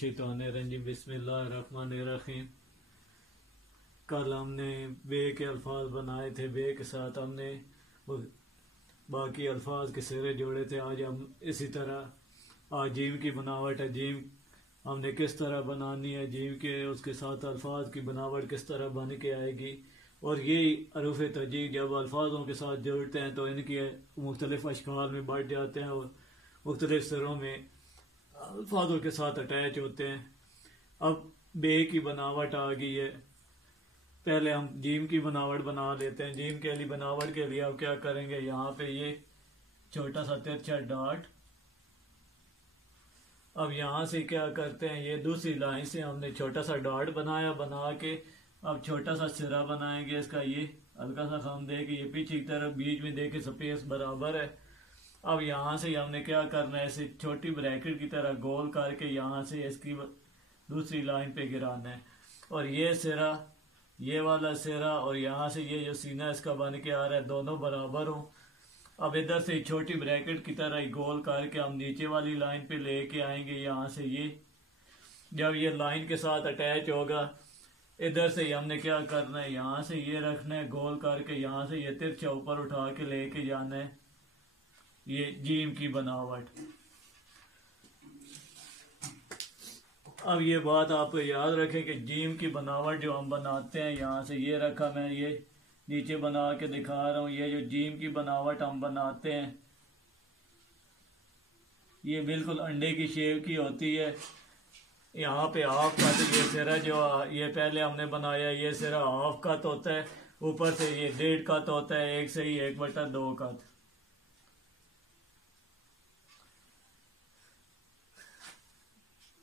मिनश्शैतानिर्रजीम बिस्मिल्लाहिर्रहमानिर्रहीम। कल हमने बे के अल्फाज बनाए थे, बे के साथ हमने बाकी अल्फाज के सिरे जोड़े थे। आज हम इसी तरह आज जीम की बनावट है, जीम हमने किस तरह बनानी है, जीम के उसके साथ अल्फाज की बनावट किस तरह बन के आएगी। और ये अरूफ तजीक जब अल्फाजों के साथ जोड़ते हैं तो इनकी मुख्तलिफ अशकाल में बढ़ जाते हैं और मुख्तलिफ सिरों में अल्फाजों के साथ अटैच होते हैं। अब बे की बनावट आ गई है, पहले हम जीम की बनावट बना लेते हैं। जीम के लिए बनावट के लिए अब क्या करेंगे, यहाँ पे ये छोटा सा तिरछा डॉट, अब यहाँ से क्या करते हैं, ये दूसरी लाइन से हमने छोटा सा डॉट बनाया, बना के अब छोटा सा सिरा बनाएंगे इसका। ये हल्का सा हम दे के ये पीछे की तरफ बीच में दे के स्पेस बराबर है। अब यहाँ से हमने क्या करना है, इसे छोटी ब्रैकेट की तरह गोल करके यहाँ से इसकी दूसरी लाइन पे गिराना है। और ये सिरा, ये वाला सिरा और यहाँ से ये जो सीना इसका बन के आ रहा है दोनों बराबर हो। अब इधर से छोटी ब्रैकेट की तरह गोल करके हम नीचे वाली लाइन पे लेके आएंगे। यहाँ से ये जब ये लाइन के साथ अटैच होगा, इधर से हमने क्या करना है, यहाँ से ये रखना है गोल करके, यहाँ से ये तिरछा ऊपर उठा के लेके जाना है। ये जीम की बनावट। अब ये बात आप याद रखें कि जीम की बनावट जो हम बनाते हैं, यहाँ से ये रखा, मैं ये नीचे बना के दिखा रहा हूँ। ये जो जीम की बनावट हम बनाते हैं ये बिल्कुल अंडे की शेप की होती है। यहाँ पे हाफ कट, ये सिरा जो ये पहले हमने बनाया, ये सिरा हाफ कट होता है, ऊपर से ये 1.5 कट होता है, 1 से ही 1/2 कट।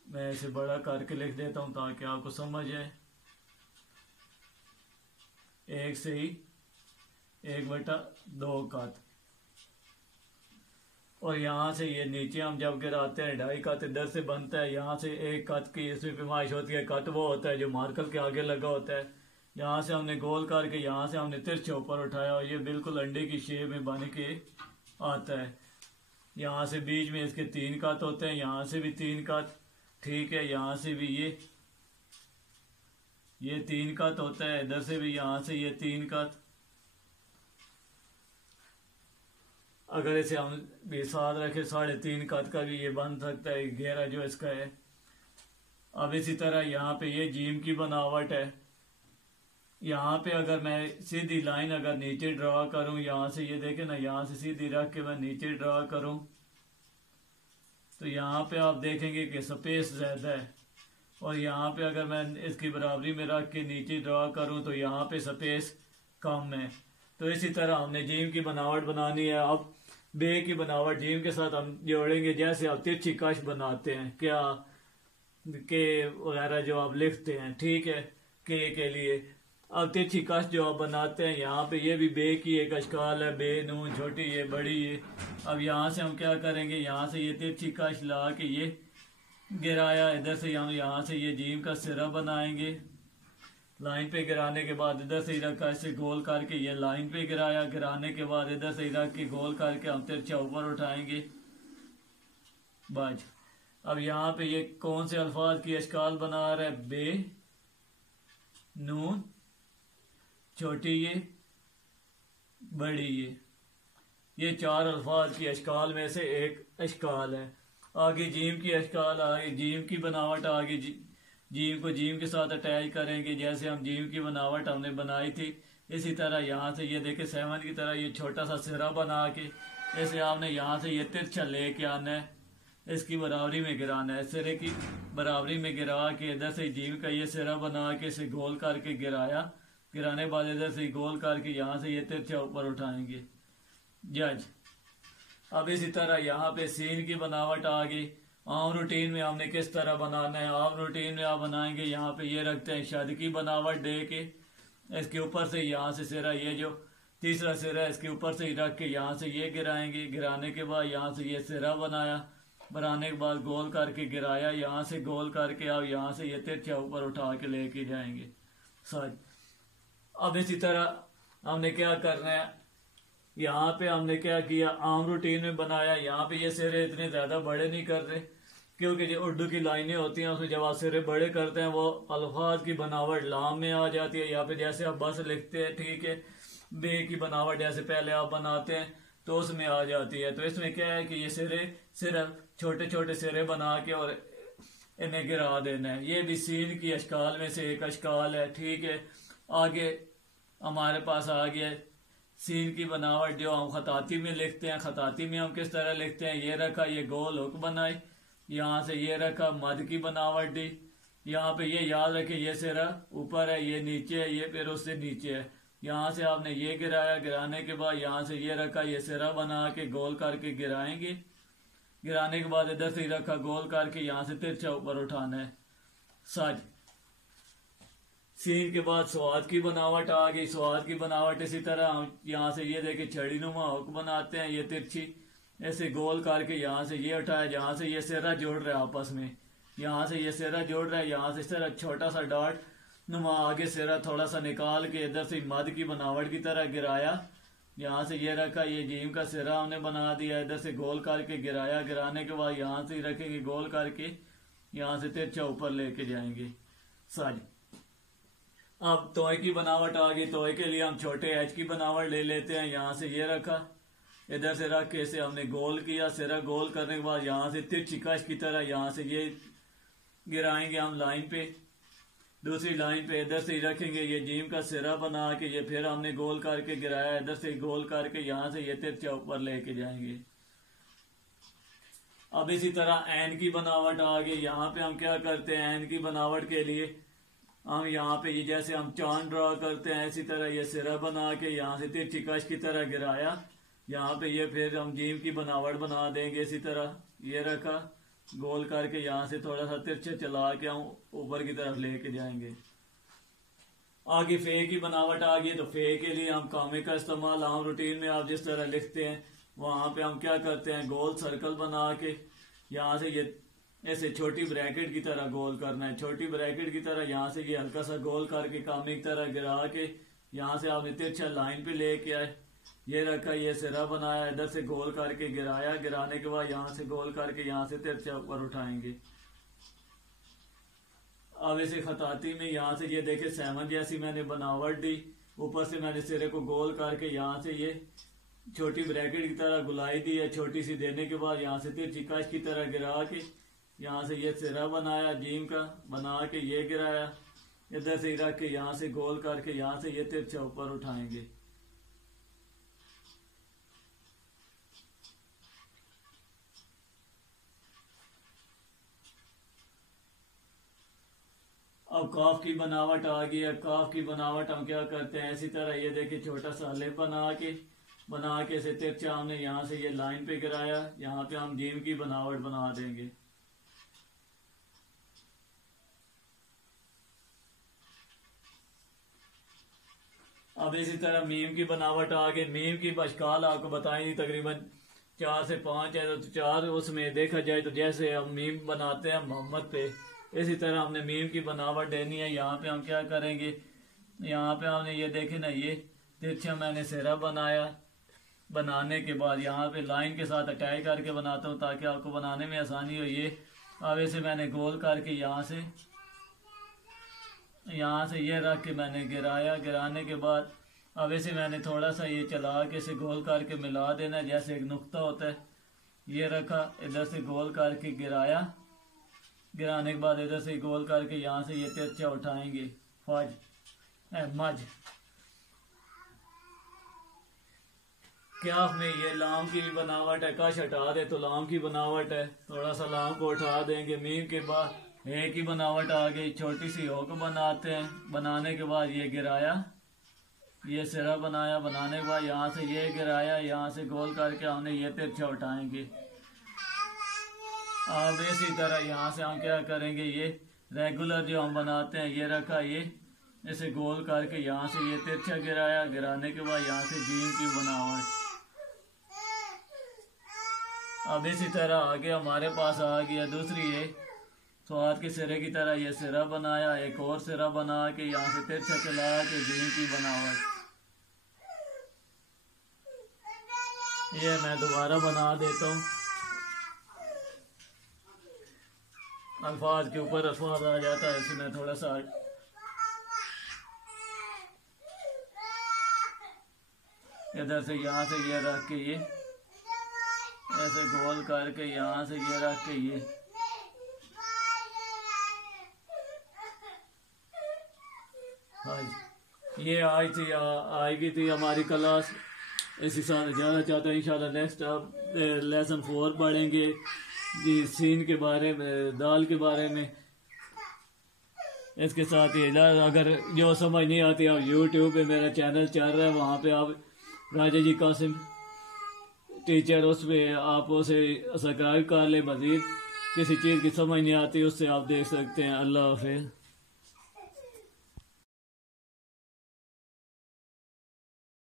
मैं इसे बड़ा करके लिख देता हूँ ताकि आपको समझ आए। 1 से ही 1/2 कट। और यहाँ से ये नीचे हम जब गिराते हैं 2.5 कट इधर से बनता है। यहाँ से 1 कट की इसमें पैमाइश होती है, कट वो होता है जो मार्कर के आगे लगा होता है। यहाँ से हमने गोल करके यहाँ से हमने तिरछे ऊपर उठाया और ये बिल्कुल अंडे की शेप में बन के आता है। यहाँ से बीच में इसके 3 कट होते हैं, यहाँ से भी 3 कट, ठीक है। यहाँ से भी ये 3 कट होता है, इधर से भी यहाँ से ये 3 कट। अगर इसे हम भी साथ रखें 3.5 कट का भी ये बन सकता है, घेरा जो इसका है। अब इसी तरह यहाँ पे ये जीम की बनावट है। यहाँ पे अगर मैं सीधी लाइन अगर नीचे ड्रा करूँ, यहाँ से ये देखें ना, यहाँ से सीधी रख के मैं नीचे ड्रा करूँ तो यहाँ पे आप देखेंगे कि स्पेस ज़्यादा है। और यहाँ पे अगर मैं इसकी बराबरी में रख के नीचे ड्रा करूँ तो यहाँ पे स्पेस कम है। तो इसी तरह हमने जीम की बनावट बनानी है। अब बे की बनावट जीम के साथ हम जोड़ेंगे, जैसे आप तिरछी कश बनाते हैं, क्या के वगैरह जो आप लिखते हैं, ठीक है, के लिए। अब तिरछी कश जो आप बनाते हैं, यहाँ पे ये भी बे की एक अशकाल है, बे नून छोटी ये बड़ी ये। अब यहाँ से हम क्या करेंगे, यहाँ से ये तिरछी कश ला के ये गिराया, इधर से हम यहाँ से ये जीम का सिरा बनाएंगे। लाइन पे गिराने के बाद इधर से रखा, इसे गोल करके ये लाइन पे गिराया, गिराने के बाद इधर से रख के गोल करके हम तिरछा ऊपर उठाएंगे बस। अब यहाँ पे ये कौन से अल्फाज की अशकाल बना रहा है, बे नून छोटी ये बड़ी ये 4 अल्फाज की अशकाल में से एक अशकाल है। आगे जीम की अशकाल आ गई, जीम की बनावट आ गई। जीम को जीम के साथ अटैच करेंगे, जैसे हम जीम की बनावट हमने बनाई थी। इसी तरह यहाँ से ये देखे 7 की तरह ये छोटा सा सिरा बना के ऐसे आपने यहाँ से ये तिरछा लेके आना है, इसकी बराबरी में गिराना है। सिरे की बराबरी में गिरा के इधर से जीम का ये सिरा बना के इसे गोल करके गिराया, गिराने बाद इधर से गोल करके यहाँ से ये तिरछा ऊपर उठाएंगे जज। अब इसी तरह यहाँ पे सीन की बनावट आ गई। आम रूटीन में हमने किस तरह बनाना है, आम रूटीन में आप बनाएंगे, यहाँ पे ये रखते हैं शद की बनावट दे के, इसके ऊपर से यहाँ से सिरा, ये जो तीसरा सिरा है इसके ऊपर से ही रख के यहाँ से ये गिराएंगे। गिराने के बाद यहाँ से ये सिरा बनाया, बनाने के बाद गोल करके गिराया, यहाँ से गोल करके आप यहाँ से ये तिरछा ऊपर उठा के लेके जाएंगे सच। अब इसी तरह हमने क्या करना है, यहाँ पे हमने क्या किया, आम रूटीन में बनाया। यहाँ पे ये सिरे इतने ज्यादा बड़े नहीं कर रहे, क्योंकि जो उर्दू की लाइनें होती हैं उसमें जब आप सिरे बड़े करते हैं वो अल्फाज की बनावट लाम में आ जाती है, या फिर जैसे आप बस लिखते हैं, ठीक है, बे की बनावट जैसे पहले आप बनाते हैं तो उसमें आ जाती है। तो इसमें क्या है कि ये सिरे सिर्फ छोटे छोटे सिरे बना के और इन्हें गिरा देना है। ये भी सीन की अशकाल में से एक अशकाल है, ठीक है। आगे हमारे पास आ गया सीन की बनावट जो हम खताती में लिखते हैं। खताती में हम किस तरह लिखते हैं, ये रखा, ये गोल हुक बनाई, यहाँ से ये रखा, मद की बनावट दी, यहाँ पे ये याद रखे ये सिरा ऊपर है, ये नीचे है, ये फिर उससे नीचे है। यहाँ से आपने ये गिराया, गिराने के बाद यहाँ से ये रखा, ये सिरा बना के गोल करके गिराएंगे। गिराने के बाद इधर से ही रखा गोल करके, यहाँ से तिरछा ऊपर उठाना है। सज सीन के बाद स्वाद की बनावट आ गई। स्वाद की बनावट इसी तरह हम यहाँ से ये देखे छड़ी नुमा हुक बनाते हैं, ये तिरछी ऐसे गोल करके यहाँ से ये उठाया, जहाँ से ये सिरा जोड़ रहा है आपस में, यहाँ से ये सिरा जोड़ रहा है, यहाँ से इस तरह छोटा सा डॉट नुमा आगे सिरा थोड़ा सा निकाल के इधर से मद की बनावट की तरह गिराया। यहाँ से ये रखा, ये जीम का सिरा हमने बना दिया, इधर से गोल करके गिराया। गिराने के बाद यहाँ से रखेंगे गोल करके, यहाँ से तिरछा ऊपर लेके जाएंगे। सज अब तोय की बनावट आ गई। तोय के लिए हम छोटे एच की बनावट ले लेते हैं। यहाँ से ये रखा, इधर से रख के इसे हमने गोल किया। सिरा गोल करने के बाद यहाँ से तिरछी कश की तरह यहाँ से ये गिराएंगे हम लाइन पे। दूसरी लाइन पे इधर से ही रखेंगे, ये जीम का सिरा बना के ये फिर हमने गोल करके गिराया, इधर से गोल करके यहाँ से ये तिरछा ऊपर लेके जाएंगे। अब इसी तरह एन की बनावट आ गई। यहाँ पे हम क्या करते हैं, एन की बनावट के लिए हम यहाँ पे ये जैसे हम चांद ड्रा करते हैं इसी तरह ये सिरा बना के यहाँ से तिरछी कश की तरह गिराया। यहाँ पे ये फिर हम जीम की बनावट बना देंगे। इसी तरह ये रखा, गोल करके यहाँ से थोड़ा सा तिरछे चला के हम ऊपर की तरफ लेके जाएंगे। आगे फे की बनावट आ गई। तो फे के लिए हम कामे का इस्तेमाल आम रूटीन में आप जिस तरह लिखते हैं वहां पे हम क्या करते हैं, गोल सर्कल बना के यहाँ से ये ऐसे छोटी ब्रैकेट की तरह गोल करना है। छोटी ब्रैकेट की तरह यहाँ से ये हल्का सा गोल करके कामे की तरह गिरा के यहाँ से आपने तिरछा लाइन पे लेके आए, ये रखा, ये सिरा बनाया, इधर से गोल करके गिराया। गिराने के बाद यहाँ से गोल करके यहाँ से तिरछा ऊपर उठाएंगे। अब इसे खताती में यहाँ से ये देखे सहमत जैसी मैंने बनावट दी, ऊपर से मैंने सिरे को गोल करके यहाँ से ये छोटी ब्रैकेट की तरह गुलाई दी है। छोटी सी देने के बाद यहाँ से तिरछी कश की तरह गिरा के यहाँ से ये सिरा बनाया, जीम का बना के ये गिराया, इधर से रख के यहाँ से गोल करके यहाँ से ये तिरछा ऊपर उठाएंगे। अब काफ की बनावट आ गई है। काफ की बनावट हम क्या करते हैं, इसी तरह ये देखिए छोटा सा अलिफ बना के इसे तिरछा हमने यहाँ से ये लाइन पे गिराया, यहाँ पे हम जीम की बनावट बना देंगे। अब इसी तरह मीम की बनावट आ गई। मीम की अशकाल आपको बताएंगे तकरीबन 4 से 5 है। तो 4 उसमें देखा जाए तो जैसे हम मीम बनाते हैं मोहम्मद पे, इसी तरह हमने मीम की बनावट देनी है। यहाँ पे हम क्या करेंगे, यहाँ पे हमने ये देखे ना, ये तिरछा मैंने सिरा बनाया। बनाने के बाद यहाँ पे लाइन के साथ अटैच करके बनाता हूँ ताकि आपको बनाने में आसानी हो। ये अब इसे मैंने गोल करके यहाँ से ये रख के मैंने गिराया। गिराने के बाद अब इसे मैंने थोड़ा सा ये चला के इसे गोल करके मिला देना, जैसे एक नुक्ता होता है। ये रखा, इधर से गोल करके गिराया। गिराने के बाद इधर से गोल करके यहाँ से ये तिरछा उठाएंगे। फज मज क्या में ये लाम की बनावट है। कश हटा दे तो लाम की बनावट है, थोड़ा सा लाम को उठा देंगे। मीम के बाद ए की बनावट आ गई। छोटी सी होक बनाते हैं। बनाने के बाद ये गिराया, ये सिरा बनाया। बनाने के बाद यहाँ से ये गिराया, यहाँ से गोल करके हमने ये तिरछा उठाएंगे। अब इसी तरह यहाँ से हम क्या करेंगे, ये रेगुलर जो हम बनाते हैं ये रखा, ये इसे गोल करके यहाँ से ये तिरछा गिराया। गिराने के बाद यहाँ से जीम की बनावट। अब इसी तरह आगे हमारे पास आ गया दूसरी है स्वाद के सिरे की तरह ये सिरा बनाया। एक और सिरा बना के यहाँ से तिरछा चला के जीम की बनावट। ये मैं दोबारा बना देता हूँ। अल्फाज के ऊपर अल्फाज आ जाता है, इसमें थोड़ा सा इधर से यहाँ से ये रख के ये ऐसे गोल करके यहाँ से ये रख के ये ये आई थी आएगी थी हमारी क्लास। इसी साल जाना चाहते हैं इंशाल्लाह। नेक्स्ट अब लेसन 4 पढ़ेंगे जी, सीन के बारे में, दाल के बारे में। इसके साथ ही अगर जो समझ नहीं आती, आप यूट्यूब पे मेरा चैनल चल रहा है, वहाँ पे आप राजा जी कासिम टीचर, उस पर आप उसे सब्सक्राइब कर ले। मज़ीद किसी चीज़ की समझ नहीं आती उससे आप देख सकते हैं। अल्लाह हाफिज़।